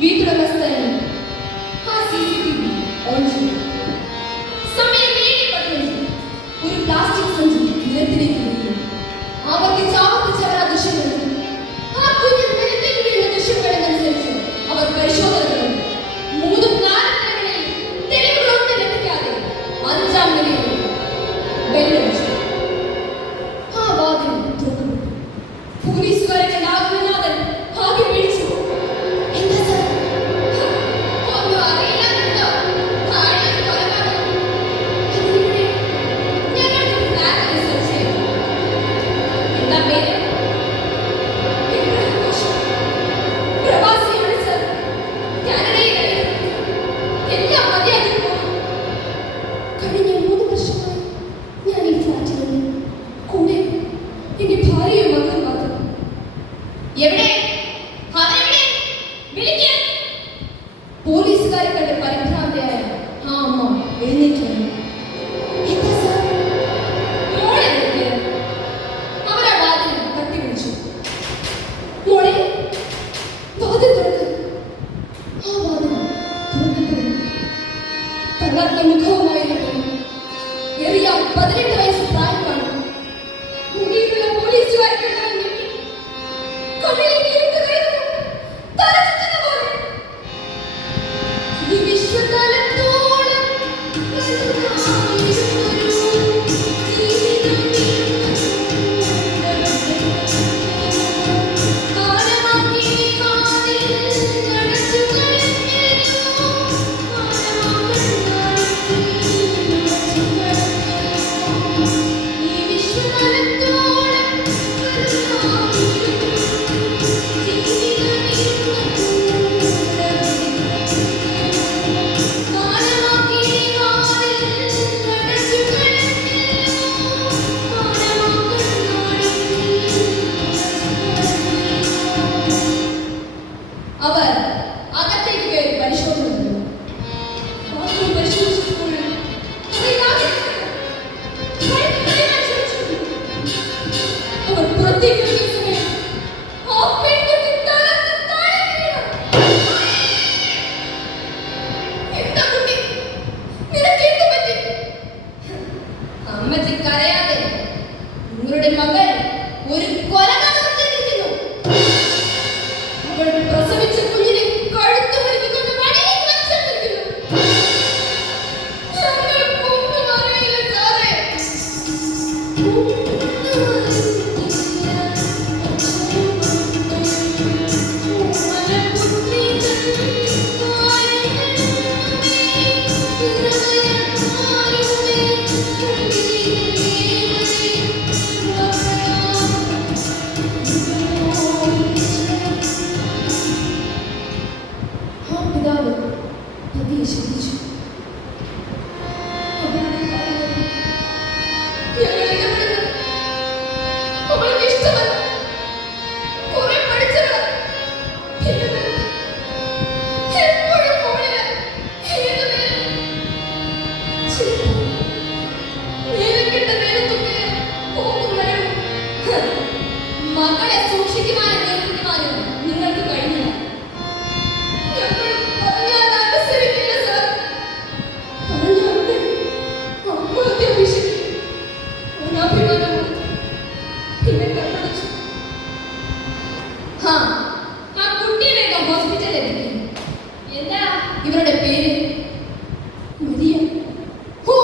വീട്ടുടമസ്ഥൻ ആ CCTV on ചെയ്തു. സമയം 7:15. ഒരു പ്ലാസ്റ്റിക് സഞ്ചി നിലത്തിലേക്ക് വീണു. ആവർത്തിച്ചവർ ആ ദൃശ്യങ്ങൾ ആ കുഞ്ഞിൽ നിലത്തേക്ക് വീഴുന്ന ദൃശ്യങ്ങളനുസരിച്ച് അവർ പരിശോധനകൾ 3-4 നിലകളിൽ തെളിവുകളൊന്നും ലഭിക്കാതെ 5-ാം നിലയിൽ ബെല്ലടിച്ചു. ആ വാതിൽ തുറന്നു. പോലീസുകാരെ കണ്ട ആകുലനാഥൻ ആകെ പിടിച്ചു. എന്താ സാർ? ഒന്നും അറിയില്ലാന്നുണ്ടോ? ഞങ്ങൾക്ക് ഫ്ലാറ്റ് സെർച്ച് ചെയ്തു. എന്താ പേര്? പ്രവാസിയാണ് സർ. കാനഡയിലായിരുന്നു. എല്ലാം മതിയാക്കി പോയി. കഴിഞ്ഞ 3 വർഷമായി ഞാൻ ഈ ഫ്ലാറ്റിലുണ്ട്. കൂടെ എന്റെ ഭാര്യയും മകളും മാത്രം. എവിടെ? അതെവിടെ? വിളിക്കാൻ. പോലീസുകാരെ കണ്ട് പരിഭ്രാന്തയായ ആ അമ്മ എഴുന്നേറ്റ് വന്നു. എന്താ സാർ? മോളെ വിളിക്കുക. അവരാ വാതിൽ തട്ടി വിളിച്ചു. മോളെ, വാതിൽ തുറക്ക്. ആ വാതിൽ തുറക്കപ്പെടുന്നു. തളർന്ന മുഖവുമായിരുന്നു. എറിയ 18 വയസ്സ് പ്രായം കാണും. മുടിയിലുള്ള പോലീസുകാർക്ക് കണ്ണിലേക്ക് ഇരുട്ട് കയറുന്നു. തല ചുറ്റുന്ന പോലെ. ഈ വിശ്വകാലത്തോളം അവർ അകത്തേക്ക് കയറി പരിശോധന നടത്തി. വാസ്തു പരിശോധിച്ചപ്പോൾ അവർ പുറത്തേക്ക് ഇറങ്ങിയ സമയം ആ പെൺകുട്ടി തളർന്ന് താഴെ വീണു. എന്താ കുട്ടി? നിനക്ക് എന്ത് പറ്റി? അമ്മച്ചി കരയാതെ. നിങ്ങളുടെ മകൻ ഒരു കൊലപാതകം ചെയ്തിരിക്കുന്നു. അവൾ പ്രസവിച്ച കുഞ്ഞിനെ കഴുത്ത് മുറിക്കൊണ്ട് വഴിയിലേക്ക് വലിച്ചെടുത്തിരിക്കുന്നു. ഞങ്ങൾക്കൊന്നും അറിയില്ല സാറേ. ആ പിതാവ് പതിയെ ശബ്ദിച്ചു. അവൾക്ക് ഇഷ്ടമല്ല. കുറെ പഠിച്ചവളാ. എപ്പോഴും ഫോണില് ഏത് നേരം ചിലപ്പോൾ നേരിട്ട നേരത്തൊക്കെ പോക്കും വരവും. മകളെ സൂക്ഷിക്കുവാനും നിയന്ത്രിക്കുവാനും നിങ്ങൾക്ക് കഴിഞ്ഞില്ല. ഞങ്ങൾ പറഞ്ഞാൽ അനുസരിക്കില്ല സാർ. പറഞ്ഞാൽ ആത്മഹത്യ ഭീഷണി. അഭിമാനം പിന്നെ കണ്ണടച്ചു. ആ കുട്ടിയെ വേഗം ഹോസ്പിറ്റലിൽ എത്തിക്കും. എന്താ ഇവരുടെ പേര്? മരിയ. ഓ,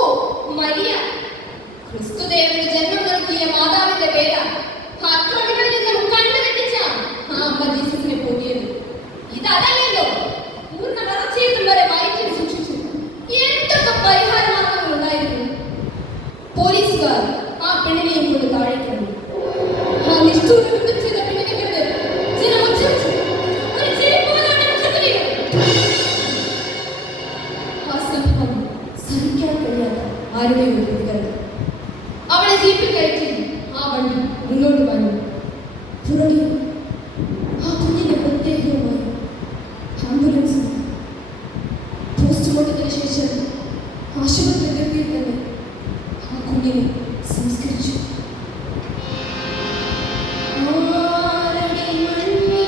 മരിയ. ക്രിസ്തുദേവന് ജന്മം നൽകിയ മാതാവിന്റെ പേരാ. അക്രമികളിൽ നിന്നും കണ്ണു വെട്ടിച്ച ആ അമ്മ ജീസസിനെ പൊങ്ങിയത്. ഇതല്ലല്ലോ. പൂർണ്ണ വളർച്ചയെത്തും വരെ വയറ്റിൽ സൂക്ഷിച്ചു. എന്തൊക്കെ പരിഹാര മാർഗങ്ങൾ ഉണ്ടായിരുന്നു. പോലീസുകാർ ആ പെണ്ണിനെയും കൊണ്ട് താഴേക്ക് വന്നു. ആ നിഷ്ഠൂരം ചെയ്ത പെണ്ണിനെ കണ്ട് ജനം ഒച്ചവെച്ചു. ഒരു ജയപോരാട്ടം ഉച്ചത്തിലേക്ക്. ആ സംഭവം സഹിക്കാൻ കഴിയാത്ത ആരുടെയും പ്രതികരണം. അവളെ ജീപ്പിൽ കയറ്റി ആ വണ്ടി മുന്നോട്ട് വന്നു. പുറകെ ആ കുഞ്ഞിന്റെ പ്രത്യേകമായി ആംബുലൻസ്. പോസ്റ്റ്മോർട്ടത്തിന് ശേഷം ആശുപത്രിയിൽ തന്നെ ആ കുഞ്ഞിനെ സംസ്കരിച്ചു. ആരുടെ മണ്ണിൽ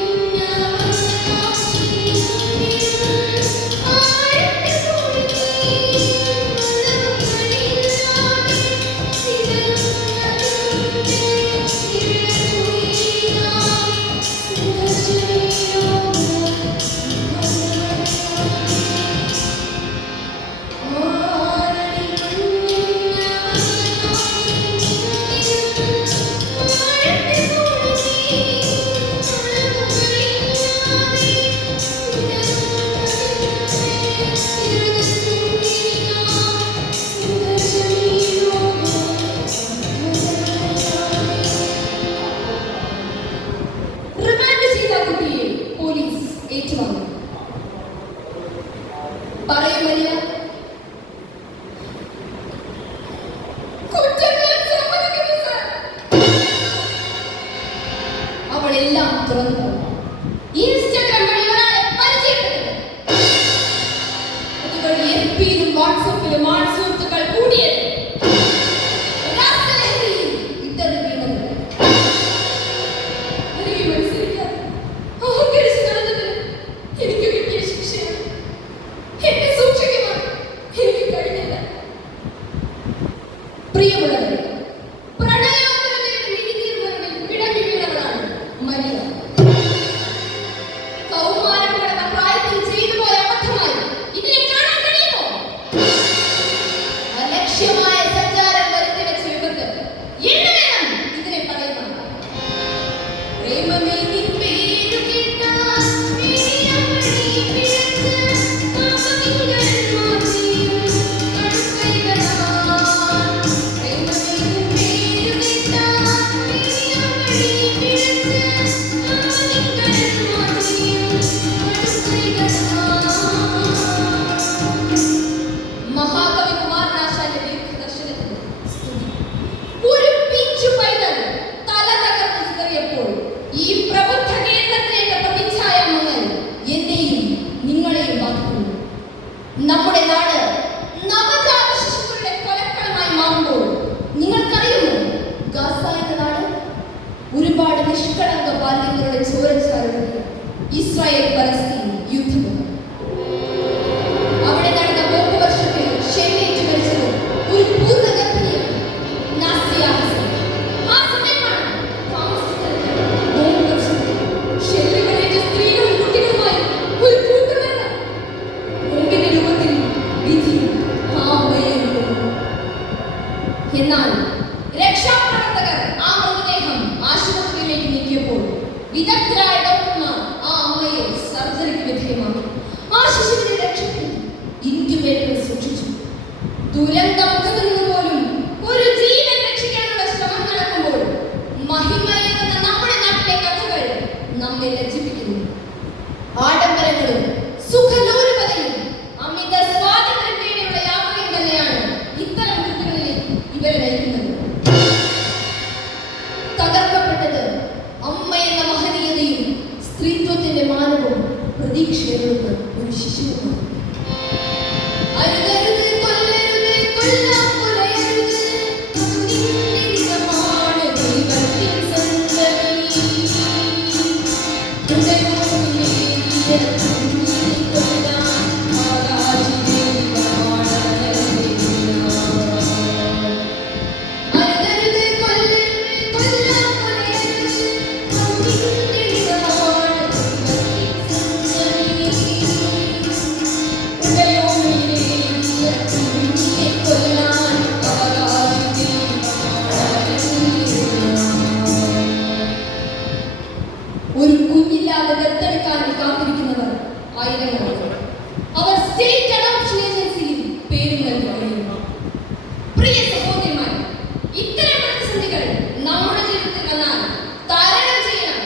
തുറന്നു. ഇൻസ്റ്റാഗ്രാം വഴി ഒരാളെ പരിചയപ്പെട്ടത്. അതുവഴി FB-യിലും വാട്സാപ്പിലും ആൺസുഹൃത്തുക്കൾ കൂടിയത്. രാസലഹരിയിൽ ഇടറി വീണത്. എനിക്ക് മനസ്സിലാക്കാൻ അഹങ്കരിച്ച് നടന്നതിന് എനിക്ക് കിട്ടിയ ശിക്ഷയാണ്. എന്നെ സൂക്ഷിക്കുവാൻ എനിക്ക് കഴിഞ്ഞില്ല. പ്രിയമുള്ളവരെ, പ്രണയാതുരതയുടെ മിഴിനീർവരവിൽ പിടഞ്ഞു വീണവളാണ് മരിയ. കൗമാരം കടന്ന പ്രായത്തിൽ ചെയ്തു പോയ അബദ്ധമായി ഇതിനെ കാണാൻ കഴിയുമോ? അലക്ഷ്യമായ സഞ്ചാരം വരുത്തി വെച്ച വിപത്ത് എന്ന് വേണം ഇതിനെ പറയുവാൻ. പ്രേമമേ നിൻ പേരു കേട്ടാൽ മിഴിയമ്പഴി പിഴച്ച് പാപമിങ്കൽ മാറിയും കടുക്കൈകളാൽ. പ്രേമമേ നിൻ പേരു കേട്ടാൽ മിഴിയമ്പഴി പിഴച്ച് പാപമിങ്കൽ മാറിയും കടുക്കൈകളാൽ. മഹാകവി കുമാരനാശാന്റെ ദീർഘദർശനത്തിന് സ്തുതി. ഒരു പിഞ്ചു പൈതൽ തല തകർന്ന് ചിതറിയപ്പോൾ ഈ പ്രബുദ്ധ കേരളത്തിലേക്ക് പ്രതിച്ഛായ മങ്ങൽ എന്നെയും നിങ്ങളെയും ബാധിക്കുന്നു. നമ്മുടെ നാട് നവജാത ശിശുക്കളുടെ കൊലക്കളമായി മാറുമ്പോൾ നിങ്ങൾക്കറിയുമോ, ഗാസ എന്ന നാട് ഒരുപാട് നിഷ്കളങ്ക ബാല്യങ്ങളുടെ ചോരച്ചാലുകളിൽ ഇസ്രായേൽ പലസ്തീൻ യുദ്ധമുണ്ട്. അവിടെ നടന്ന ബോംബ് വർഷത്തിൽ ഷെല്ലേറ്റ് മരിച്ചത് ഒരു പൂർണ്ണ ഗർഭിണിയാണ്, നാസിയ ഹസൻ. ആ സമയമാണ് താമസിച്ചത് ബോംബ് വർഷത്തിൽ ഷെല്ലുകളേറ്റ സ്ത്രീകളും കുട്ടികളുമായി ഒരു കൂട്ടമല്ല. ബോംബിന്റെ രൂപത്തിൽ വിധി ആ അമ്മയെ കൊന്നു. എന്നാൽ രക്ഷാപ്രവർത്തകർ ആ മൃതദേഹം ആശുപത്രിയിലേക്ക് നീക്കിയപ്പോൾ വിദഗ്ധരായ ഡോക്ടർമാർ ആ അമ്മയെ സർജറിക്ക് വിധേയമാക്കി. ആ ശിശുവിനെ രക്ഷപ്പെടുത്തി ഇൻക്യുബേറ്ററിൽ സൂക്ഷിച്ചു. ദുരന്തമുഖത്ത് നിന്ന് പോലും ഒരു ജീവൻ രക്ഷിക്കാനുള്ള ശ്രമം നടക്കുമ്പോൾ മഹിമയേറുന്ന നമ്മുടെ നാട്ടിലെ കഥകൾ നമ്മെ ലജ്ജിപ്പിക്കുന്നു. ആഡംബരങ്ങളും സുഖലോലുപതയും അമിത സ്വാതന്ത്ര്യം തേടിയുള്ള യാത്രയും തന്നെയാണ് ഇത്തരം കൃതികളിലേക്ക് ഇവരെ നയിക്കുന്നത്. തകർക്കപ്പെട്ടത് അമ്മ എന്ന മഹനീയതയും സ്ത്രീത്വത്തിന്റെ മാനവും പ്രതീക്ഷയുള്ള ഒരു ശിശുവുമാണ്. അരുതരുത്, കൊല്ലരുത്, കൊല്ലാൻ കൊലയരുത്, അത് നിന്റെ നിജമാണ് ദൈവത്തിൻ സന്തതി. ഹൃദയമേകിയ കുഞ്ഞിനെ കൊല്ലാൻ ആകാശദേവമാണ് അരുതരുത്, കൊല്ലരുത്, കൊല്ലാൻ കൊലയരുത്, അത് നിന്റെ നിജമാണ് ദൈവത്തിൻ സന്തതി. ഹൃദയമേകിയ കുഞ്ഞിനെ കൊല്ലാൻ ഒരു കുഞ്ഞില്ലാതെ ദത്തെടുക്കാൻ കാത്തിരിക്കുന്നവർ ആയിരങ്ങളാണ്. അവർ സ്റ്റേറ്റ് അഡോപ്ഷൻ ഏജൻസിയിൽ പേരും നൽകി കഴിയുന്നു. പ്രിയ സഹോദരിമാരെ, ഇത്തരം പ്രതിസന്ധികൾ നമ്മുടെ ജീവിതത്തിൽ വന്നാൽ തരണം ചെയ്യണം.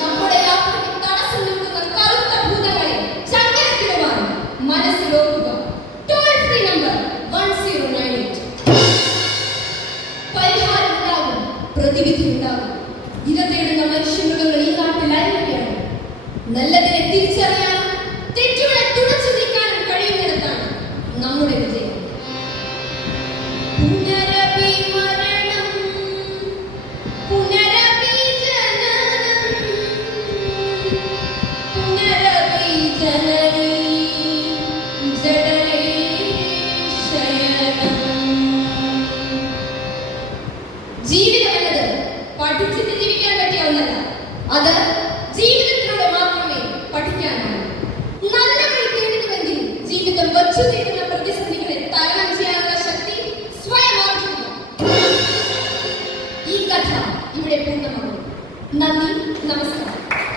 നമ്മുടെ യാത്രയ്ക്ക് തടസ്സം നിൽക്കുന്ന കറുത്ത ഭൂതങ്ങളെ ചങ്ങലക്കിടുവാൻ മനസ്സിലോർക്കുക. Toll free number 1098. പരിഹാരം ഉണ്ടാകും, പ്രതിവിധി ഉണ്ടാകും. ഇര തേടുന്ന മനുഷ്യമൃഗങ്ങൾ ഈ നാട്ടിൽ അയൽക്കുകയാണ്. നല്ലതിനെ തിരിച്ചറിയാനും തെറ്റുകളെ തുടച്ചു നീക്കാനും കഴിയുന്നിടത്താണ് നമ്മുടെ വിജയം. പുനരഭിമരണം, പുനരഭിജനനം, പുനരഭിജനനി, ജഡലേ ശയനം. ജീവിതം എന്നത് പഠിച്ചിട്ട് ജീവിക്കാൻ പറ്റിയ ഒന്നല്ല. അത് ജീവിതത്തിലൂടെ മാത്രമേ പഠിക്കാനാവൂ. നല്ല വഴി തേടുന്നുവെങ്കിൽ ജീവിതം വച്ചു തീരുന്ന പ്രതിസന്ധികളെ തരണം ചെയ്യാനുള്ള ശക്തി സ്വയം ആർജിക്കുക. ഈ കഥ ഇവിടെ പൂർണ്ണമാകും. നന്ദി, നമസ്കാരം.